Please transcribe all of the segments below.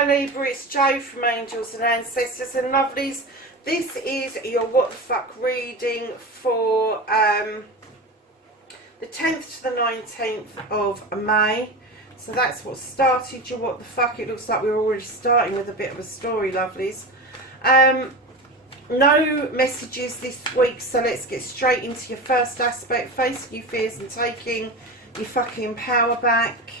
Hi Libra, it's Jo from Angels and Ancestors and Lovelies. This is your What the Fuck reading for the 10th to the 19th of May. So that's what started your What the Fuck. It looks like we're already starting with a bit of a story, lovelies. No messages this week, so let's get straight into your first aspect. Facing your fears and taking your fucking power back.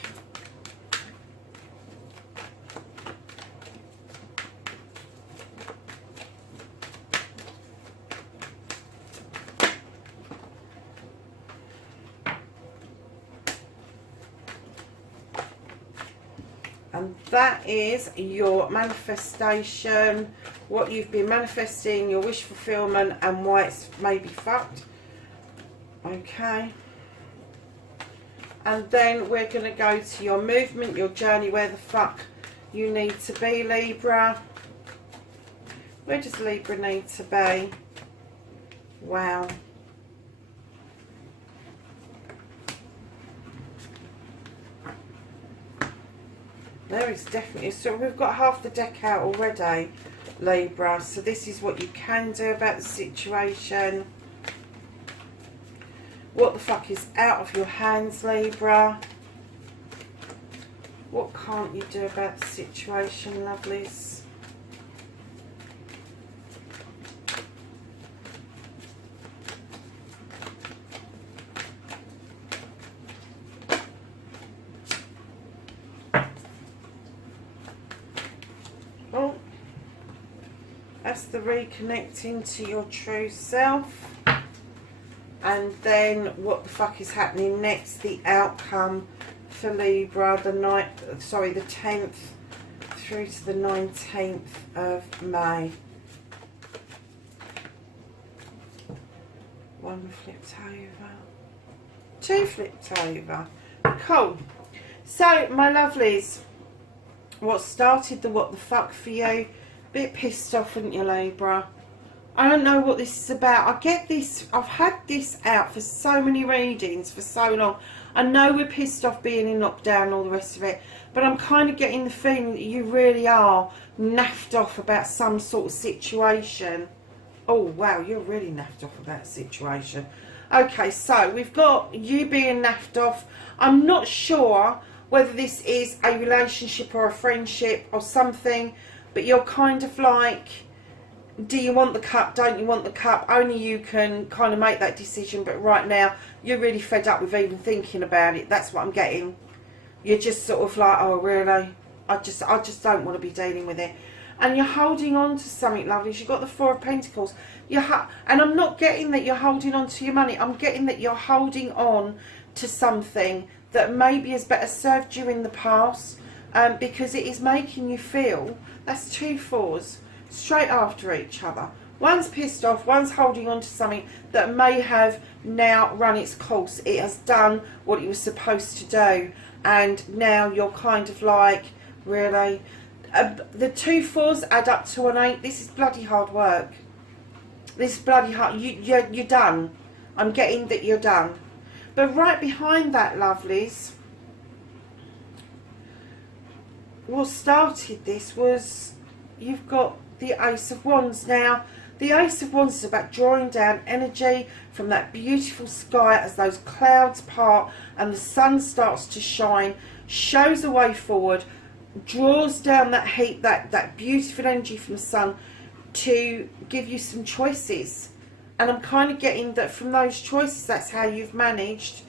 And that is your manifestation, what you've been manifesting, your wish fulfillment, and why it's maybe fucked. Okay. And then we're going to go to your movement, your journey, where the fuck you need to be, Libra. Where does Libra need to be? Wow. There is definitely, so we've got half the deck out already, Libra. So this is what you can do about the situation. What the fuck is out of your hands, Libra? What can't you do about the situation, lovelies? Oh, that's the reconnecting to your true self. And then what the fuck is happening next? The outcome for Libra, the 10th through to the 19th of May. One flipped over, two flipped over. Cool. So my lovelies, what started the what the fuck for you? Bit pissed off, aren't you, Libra? I don't know what this is about. I get this, I've had this out for so many readings for so long. I know we're pissed off being in lockdown and all the rest of it, but I'm kind of getting the feeling that you really are naffed off about some sort of situation. Oh wow, you're really naffed off about a situation. Okay, so we've got you being naffed off. I'm not sure whether this is a relationship or a friendship or something, but you're kind of like, do you want the cup, don't you want the cup? Only you can kind of make that decision, but right now you're really fed up with even thinking about it. That's what I'm getting. You're just sort of like, oh really? I just don't want to be dealing with it. And you're holding on to something, lovely. You've got the Four of Pentacles. And I'm not getting that you're holding on to your money. I'm getting that you're holding on to something that maybe has better served you in the past, because it is making you feel, that's two fours straight after each other. One's pissed off, one's holding on to something that may have now run its course. It has done what it was supposed to do, and now you're kind of like, really? The two fours add up to an 8. This is bloody hard work. This is bloody hard. You're done. I'm getting that you're done. But right behind that, lovelies, what started this was you've got the Ace of Wands. Now, the Ace of Wands is about drawing down energy from that beautiful sky as those clouds part and the sun starts to shine, shows a way forward, draws down that heat, that beautiful energy from the sun to give you some choices. And I'm kind of getting that from those choices, that's how you've managed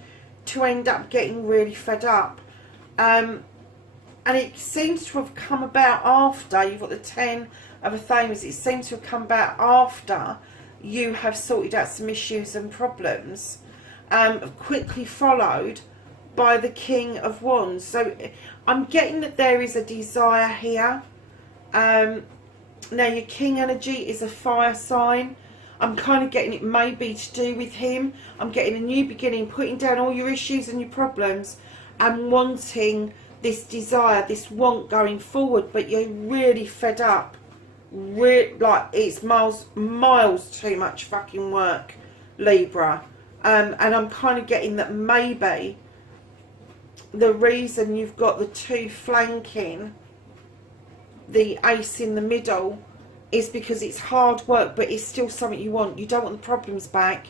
to end up getting really fed up. And it seems to have come about after, you've got the 10 of Athamas, it seems to have come about after you have sorted out some issues and problems, quickly followed by the King of Wands. So I'm getting that there is a desire here. Now your King energy is a fire sign. I'm kind of getting it may be to do with him. I'm getting a new beginning, putting down all your issues and your problems and wanting this desire, this want going forward, but you're really fed up. Like it's miles too much fucking work, Libra. And I'm kind of getting that maybe the reason you've got the two flanking the ace in the middle is because it's hard work, but it's still something you want. You don't want the problems back.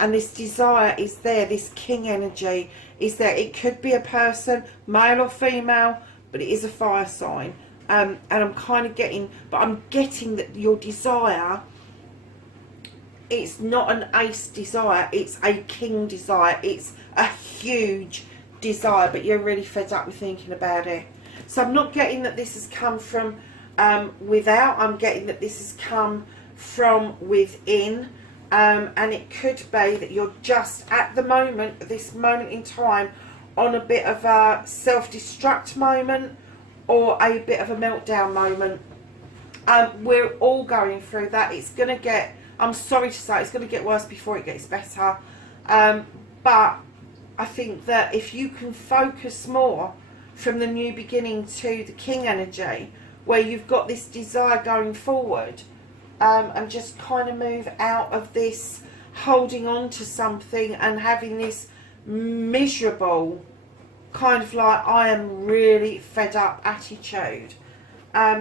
And this desire is there. This king energy is there. It could be a person, male or female, but it is a fire sign. And I'm kind of getting, but I'm getting that your desire, it's not an ace desire, it's a king desire. It's a huge desire, but you're really fed up with thinking about it. So I'm not getting that this has come from without. I'm getting that this has come from within. And it could be that you're just at the moment, this moment in time, on a bit of a self-destruct moment or a bit of a meltdown moment. We're all going through that. It's going to get, I'm sorry to say, it's going to get worse before it gets better. But I think that if you can focus more from the new beginning to the king energy, where you've got this desire going forward, and just kind of move out of this holding on to something and having this miserable kind of like, I am really fed up attitude,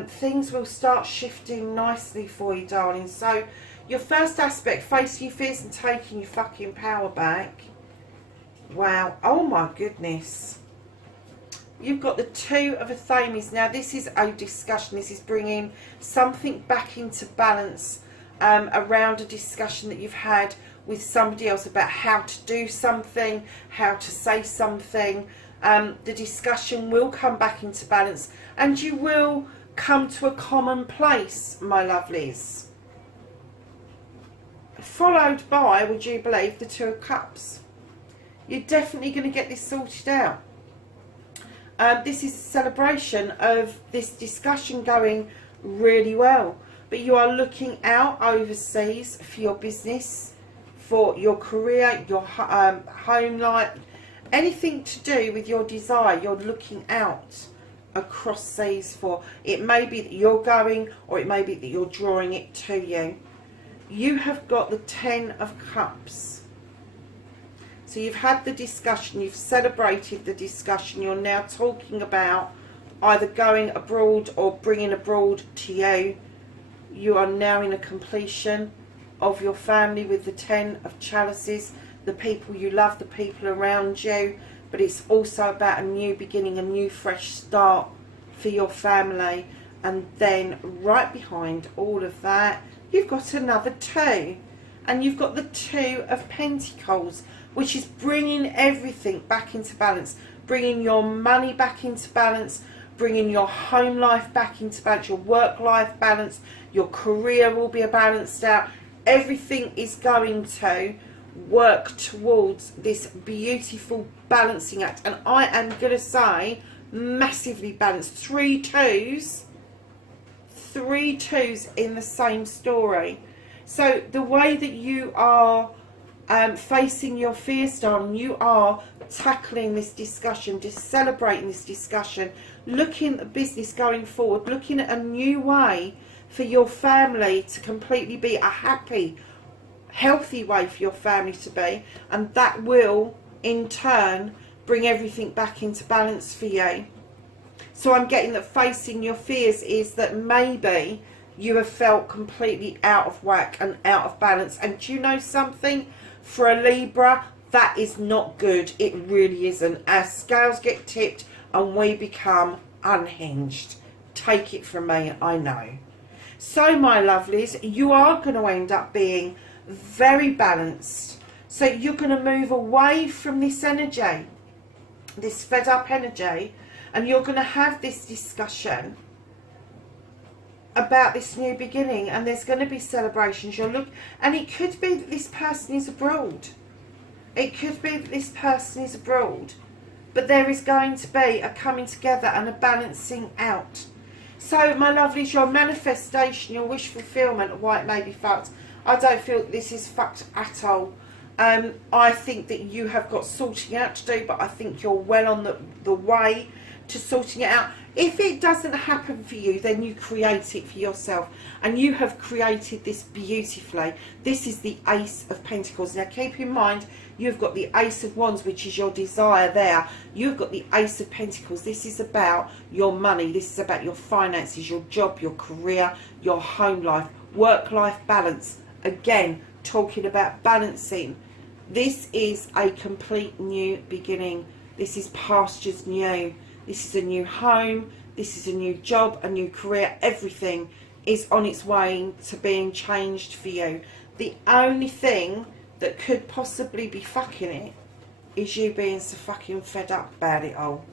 things will start shifting nicely for you, darling. So your first aspect, facing your fears and taking your fucking power back. Wow. Oh my goodness. You've got the Two of Athames. Now this is a discussion. This is bringing something back into balance around a discussion that you've had with somebody else about how to do something, how to say something. The discussion will come back into balance and you will come to a common place, my lovelies. Followed by, would you believe, the Two of Cups. You're definitely going to get this sorted out. This is a celebration of this discussion going really well. But you are looking out overseas for your business, for your career, your home life, anything to do with your desire. You're looking out across seas for. It may be that you're going, or it may be that you're drawing it to you. You have got the Ten of Cups. So you've had the discussion, you've celebrated the discussion, you're now talking about either going abroad or bringing abroad to you. You are now in a completion of your family with the Ten of Chalices, the people you love, the people around you, but it's also about a new beginning, a new fresh start for your family. And then right behind all of that, you've got another two, and you've got the Two of Pentacles, which is bringing everything back into balance, bringing your money back into balance, bringing your home life back into balance, your work life balance, your career will be balanced out. Everything is going to work towards this beautiful balancing act. And I am going to say massively balanced. Three twos in the same story. So the way that you are facing your fears, darling, you are tackling this discussion, just celebrating this discussion, looking at business going forward, looking at a new way for your family to completely be a happy, healthy way for your family to be, and that will in turn bring everything back into balance for you. So I'm getting that facing your fears is that maybe you have felt completely out of whack and out of balance, and do you know something? For a Libra, that is not good. It really isn't. Our scales get tipped and we become unhinged. Take it from me, I know. So my lovelies, you are going to end up being very balanced. So you're going to move away from this energy, this fed up energy, and you're going to have this discussion about this new beginning, and there's going to be celebrations. You'll look, and it could be that this person is abroad. It could be that this person is abroad, but there is going to be a coming together and a balancing out. So my lovelies, your manifestation, your wish fulfillment of why it may be fucked, I don't feel that this is fucked at all. I think that you have got sorting out to do, but I think you're well on the way to sorting it out. If it doesn't happen for you, then you create it for yourself. And you have created this beautifully. This is the Ace of Pentacles. Now keep in mind, you've got the Ace of Wands, which is your desire there. You've got the Ace of Pentacles. This is about your money. This is about your finances, your job, your career, your home life, work-life balance. Again, talking about balancing. This is a complete new beginning. This is pastures new. This is a new home. This is a new job, a new career. Everything is on its way to being changed for you. The only thing that could possibly be fucking it is you being so fucking fed up about it all.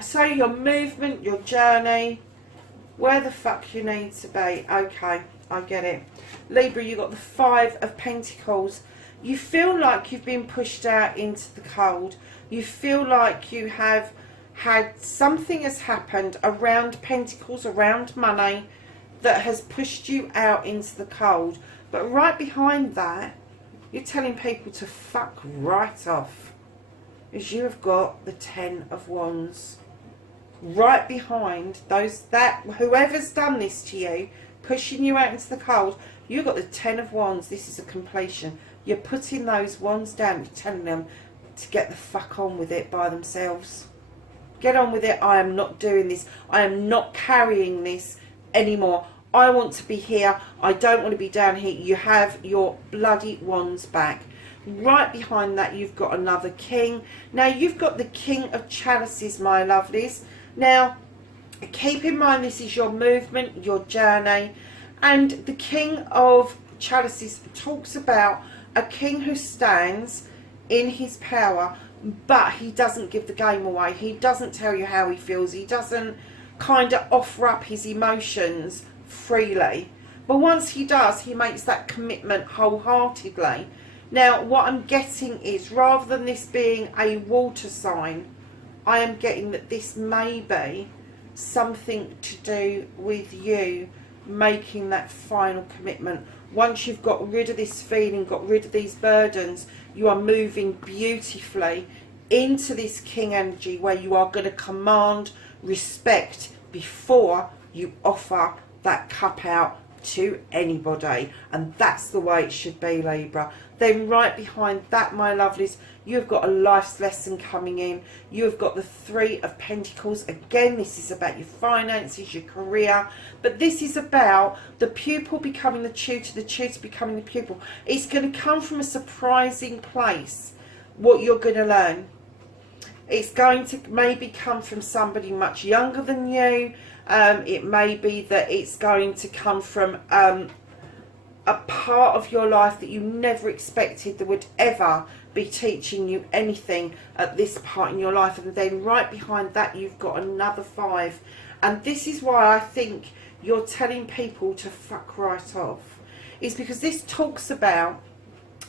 So your movement, your journey, where the fuck you need to be. Okay, I get it. Libra, you got the Five of Pentacles. You feel like you've been pushed out into the cold. You feel like you have had something has happened around Pentacles, around money, that has pushed you out into the cold. But right behind that, you're telling people to fuck right off. As you have got the Ten of Wands. Right behind whoever's done this to you, pushing you out into the cold, you've got the Ten of Wands. This is a completion. You're putting those wands down. You're telling them to get the fuck on with it by themselves. Get on with it. I am not doing this. I am not carrying this anymore. I want to be here. I don't want to be down here. You have your bloody wands back. Right behind that, you've got another king. Now, you've got the King of Chalices, my lovelies. Now, keep in mind, this is your movement, your journey. And the King of Chalices talks about a king who stands in his power, but he doesn't give the game away. He doesn't tell you how he feels. He doesn't kind of offer up his emotions freely. But once he does, he makes that commitment wholeheartedly. Now, what I'm getting is, rather than this being a water sign, I am getting that this may be something to do with you making that final commitment. Once you've got rid of this feeling, got rid of these burdens, you are moving beautifully into this king energy where you are going to command respect before you offer that cup out to anybody. And that's the way it should be, Libra. Then right behind that, my lovelies, you've got a life's lesson coming in. You've got the Three of Pentacles. Again, this is about your finances, your career. But this is about the pupil becoming the tutor becoming the pupil. It's going to come from a surprising place, what you're going to learn. It's going to maybe come from somebody much younger than you. It may be that it's going to come from a part of your life that you never expected that would ever be teaching you anything at this part in your life. And then right behind that, you've got another Five. And this is why I think you're telling people to fuck right off. Is because this talks about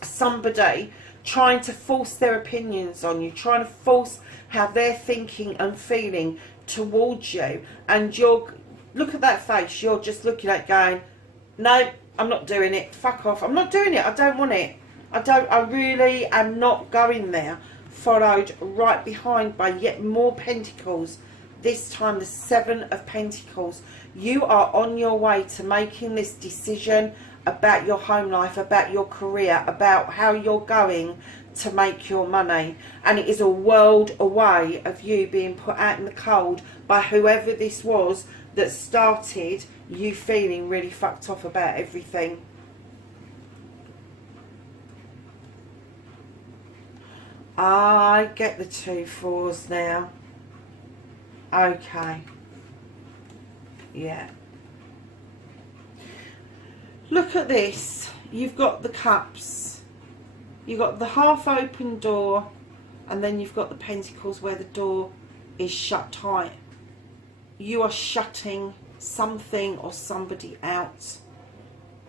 somebody trying to force their opinions on you, trying to force how they're thinking and feeling towards you. And you're, look at that face, you're just looking at going, no, I'm not doing it, fuck off, I'm not doing it, I don't want it, I really am not going there. Followed right behind by yet more pentacles, this time the Seven of Pentacles. You are on your way to making this decision about your home life, about your career, about how you're going to make your money. And it is a world away of you being put out in the cold by whoever this was that started you feeling really fucked off about everything. I get the 2 4s now. Okay. Yeah. Look at this. You've got the cups. You've got the half open door, and then you've got the pentacles where the door is shut tight. You are shutting something or somebody out.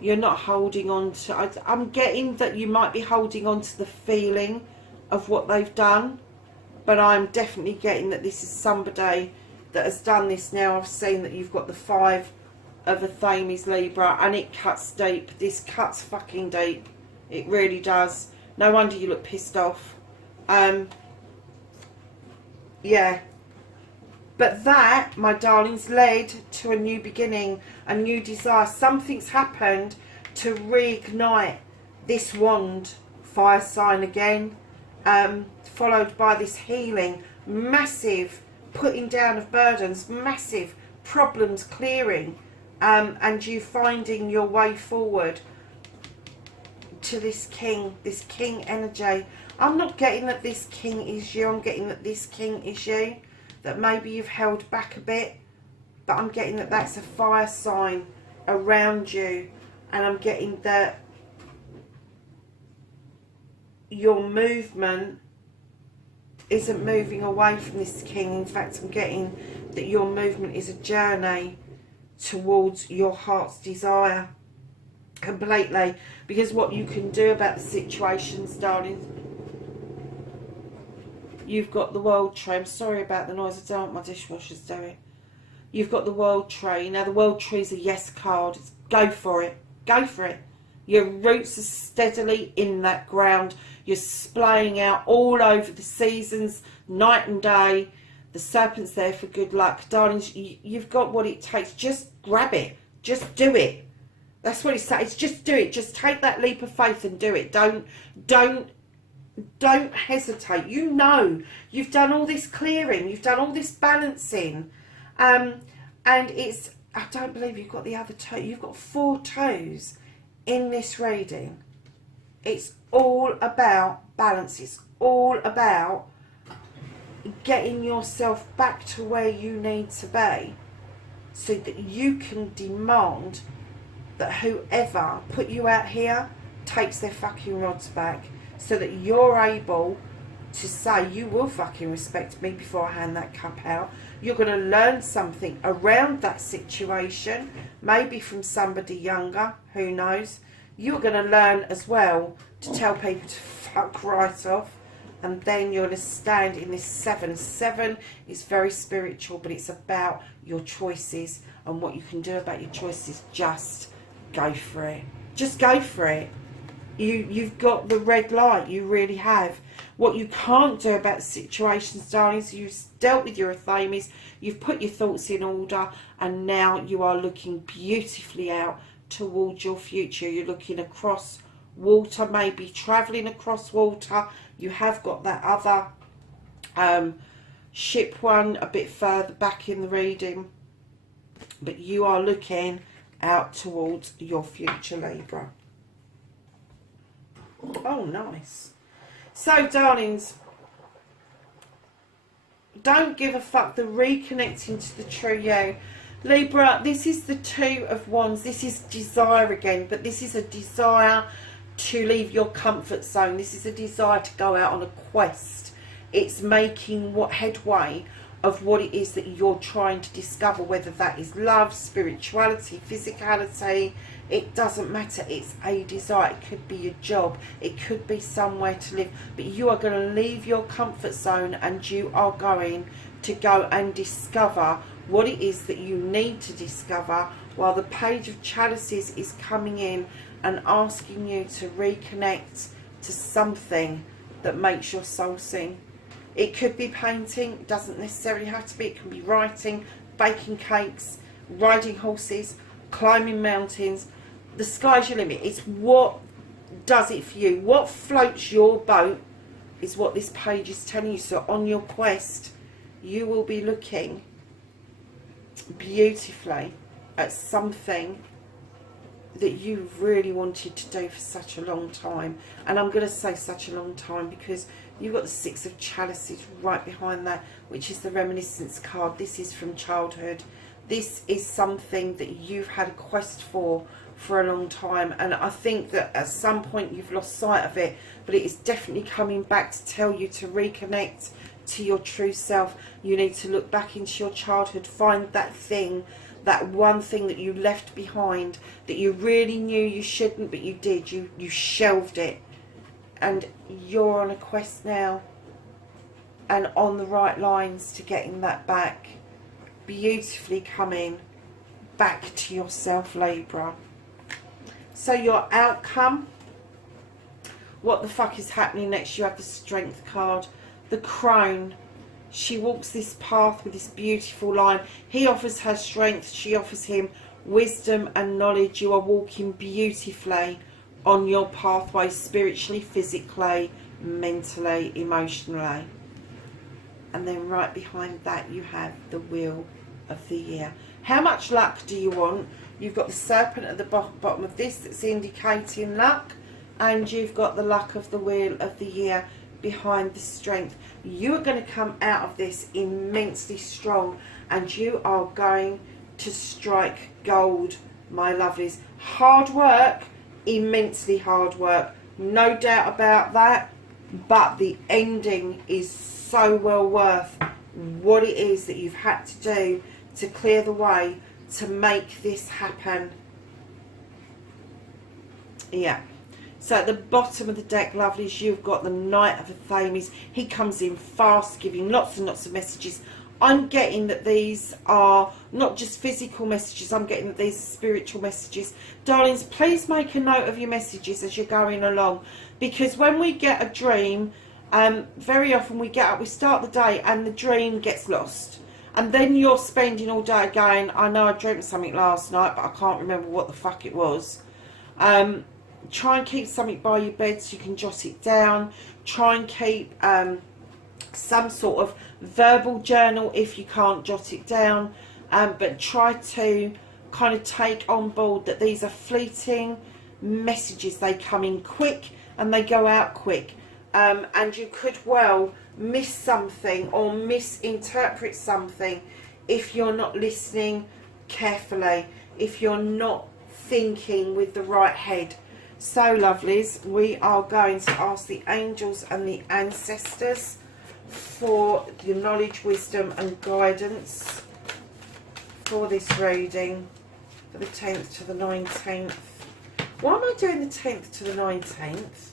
You're not holding on to, I'm getting that you might be holding on to the feeling of what they've done, but I'm definitely getting that this is somebody that has done this. Now I've seen that you've got the 5 of Athames, Libra, and it cuts deep. This cuts fucking deep. It really does. No wonder you look pissed off. Yeah. But that, my darlings, led to a new beginning, a new desire. Something's happened to reignite this wand fire sign again, followed by this healing, massive putting down of burdens, massive problems clearing, and you finding your way forward to this king energy. I'm not getting that this king is you. I'm getting that this king is you. That maybe you've held back a bit, but I'm getting that that's a fire sign around you, and I'm getting that your movement isn't moving away from this king. In fact, I'm getting that your movement is a journey towards your heart's desire completely, because what you can do about the situations, darling, you've got the world tree. I'm sorry about the noise, I don't want my dishwasher's doing. You've got the world tree. Now the world tree is a yes card. It's go for it. Go for it. Your roots are steadily in that ground. You're splaying out all over the seasons, night and day. The serpent's there for good luck. Darlings, you've got what it takes. Just grab it. Just do it. That's what it's saying. It's just do it. Just take that leap of faith and do it. Don't hesitate. You know you've done all this clearing. You've done all this balancing. And it's, I don't believe you've got the other toe. You've got 4 toes in this reading. It's all about balance. It's all about getting yourself back to where you need to be, so that you can demand that whoever put you out here takes their fucking rods back, so that you're able to say, you will fucking respect me before I hand that cup out. You're going to learn something around that situation, maybe from somebody younger, who knows. You're going to learn as well to tell people to fuck right off, and then you're going to stand in this 7. 7 is very spiritual, but it's about your choices and what you can do about your choices. Just go for it. Just go for it. You've got the red light. You really have. What you can't do about the situations, darlings, you've dealt with your athames, you've put your thoughts in order, and now you are looking beautifully out towards your future. You're looking across water, maybe travelling across water. You have got that other ship one a bit further back in the reading, but you are looking out towards your future, Libra. Oh, nice. So, darlings, don't give a fuck. The reconnecting to the true you. Libra, this is the 2 of Wands. This is desire again, but this is a desire to leave your comfort zone. This is a desire to go out on a quest. It's making what headway of what it is that you're trying to discover, whether that is love, spirituality, physicality. It doesn't matter. It's a desire. It could be a job. It could be somewhere to live. But you are going to leave your comfort zone, and you are going to go and discover what it is that you need to discover, while the Page of Chalices is coming in and asking you to reconnect to something that makes your soul sing. It could be painting. It doesn't necessarily have to be. It can be writing, baking cakes, riding horses, climbing mountains. The sky's your limit. It's what does it for you. What floats your boat is what this page is telling you. So on your quest, you will be looking beautifully at something that you've really wanted to do for such a long time. And I'm going to say such a long time because you've got the 6 of Chalices right behind that, which is the reminiscence card. This is from childhood. This is something that you've had a quest for a long time, and I think that at some point you've lost sight of it, but it is definitely coming back to tell you to reconnect to your true self. You need to look back into your childhood, find that thing, that one thing that you left behind, that you really knew you shouldn't, but you did. You shelved it, and you're on a quest now and on the right lines to getting that back. Beautifully coming back to yourself, Libra. So your outcome what the fuck is happening next? You have the Strength card, the Crone. She walks this path with this beautiful line. He offers her strength, she offers him wisdom and knowledge. You are walking beautifully on your pathway, spiritually, physically, mentally, emotionally. And then right behind that you have the Wheel of the Year. How much luck do you want? You've got the Serpent at the bottom of this that's indicating luck, and you've got the luck of the Wheel of the Year behind the Strength. You are going to come out of this immensely strong, and you are going to strike gold, my lovelies. Hard work, immensely hard work, no doubt about that, but the ending is so well worth what it is that you've had to do to clear the way to make this happen. Yeah. So at the bottom of the deck, lovelies, you've got the Knight of Athames. He comes in fast, giving lots and lots of messages. I'm getting that these are not just physical messages. I'm getting that these are spiritual messages. Darlings, please make a note of your messages as you're going along. Because when we get a dream, very often we get up, we start the day and the dream gets lost. And then you're spending all day going, I know I dreamt something last night, but I can't remember what the fuck it was. Try and keep something by your bed so you can jot it down. Try and keep some sort of verbal journal if you can't jot it down. But try to kind of take on board that these are fleeting messages. They come in quick and they go out quick. And you could well miss something or misinterpret something if you're not listening carefully, if you're not thinking with the right head. So lovelies, we are going to ask the angels and the ancestors for the knowledge, wisdom and guidance for this reading for the 10th to the 19th. Why am I doing the 10th to the 19th?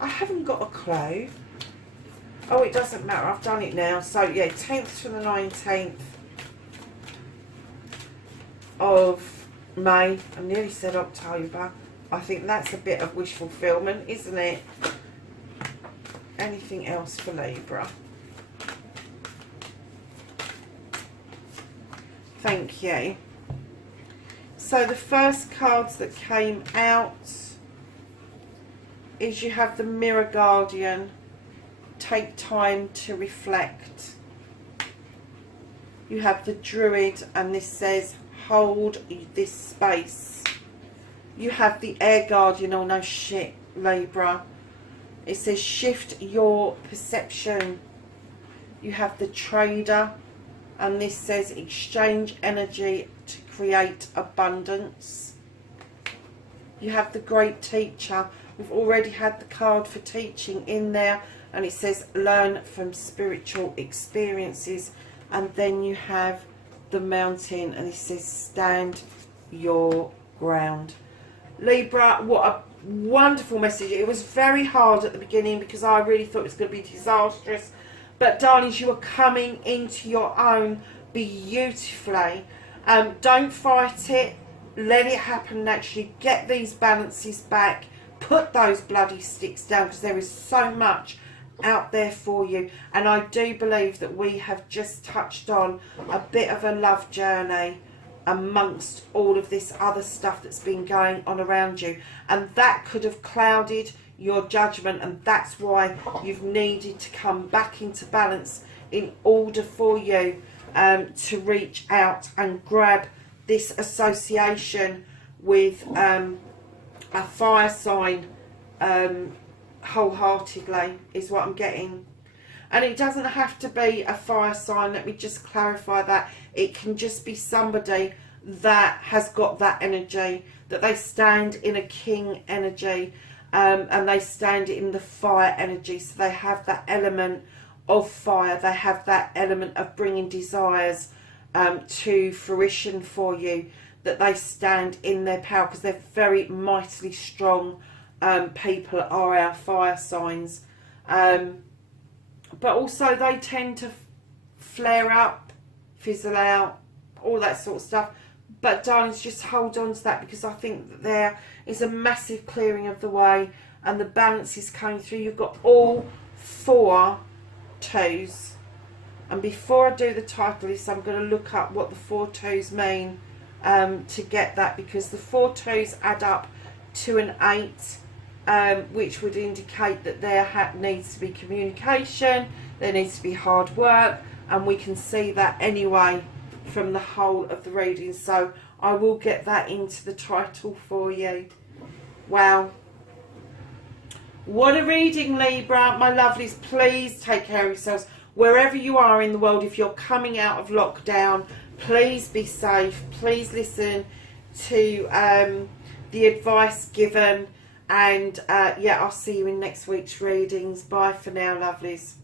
I haven't got a clue. Oh, it doesn't matter, I've done it now. So yeah, 10th to the 19th of May. I nearly said October. I think that's a bit of wish fulfillment, isn't it? Anything else for Libra? Thank you. So the first cards that came out is you have the Mirror Guardian. Take time to reflect. You have the Druid, and this says hold this space. You have the Air Guardian. Oh no shit, Libra. It says shift your perception. You have the Trader, and this says exchange energy to create abundance. You have the Great Teacher. We've already had the card for teaching in there, and it says learn from spiritual experiences. And then you have the Mountain, and it says stand your ground. Libra, what a wonderful message. It was very hard at the beginning because I really thought it was going to be disastrous, but darlings, you are coming into your own beautifully. Don't fight it, let it happen naturally. Get these balances back, put those bloody sticks down, because there is so much out there for you. And I do believe that we have just touched on a bit of a love journey amongst all of this other stuff that's been going on around you, and that could have clouded your judgment, and that's why you've needed to come back into balance in order for you to reach out and grab this association with a fire sign wholeheartedly, is what I'm getting. And it doesn't have to be a fire sign, let me just clarify that. It can just be somebody that has got that energy, that they stand in a king energy, and they stand in the fire energy. So they have that element of fire, they have that element of bringing desires to fruition for you, that they stand in their power, because they're very mightily strong people are our fire signs. But also they tend to flare up, fizzle out, all that sort of stuff. But darlings, just hold on to that, because I think that there is a massive clearing of the way. and the balance is coming through. You've got all 4 toes. And before I do the title list, I'm going to look up what the 4 toes mean to get that, because the 4 toes add up to an 8, which would indicate that there needs to be communication, there needs to be hard work, and we can see that anyway from the whole of the reading. So I will get that into the title for you. Wow. What a reading, Libra. My lovelies, please take care of yourselves. Wherever you are in the world, if you're coming out of lockdown, please be safe. Please listen to the advice given. And yeah, I'll see you in next week's readings. Bye for now, lovelies.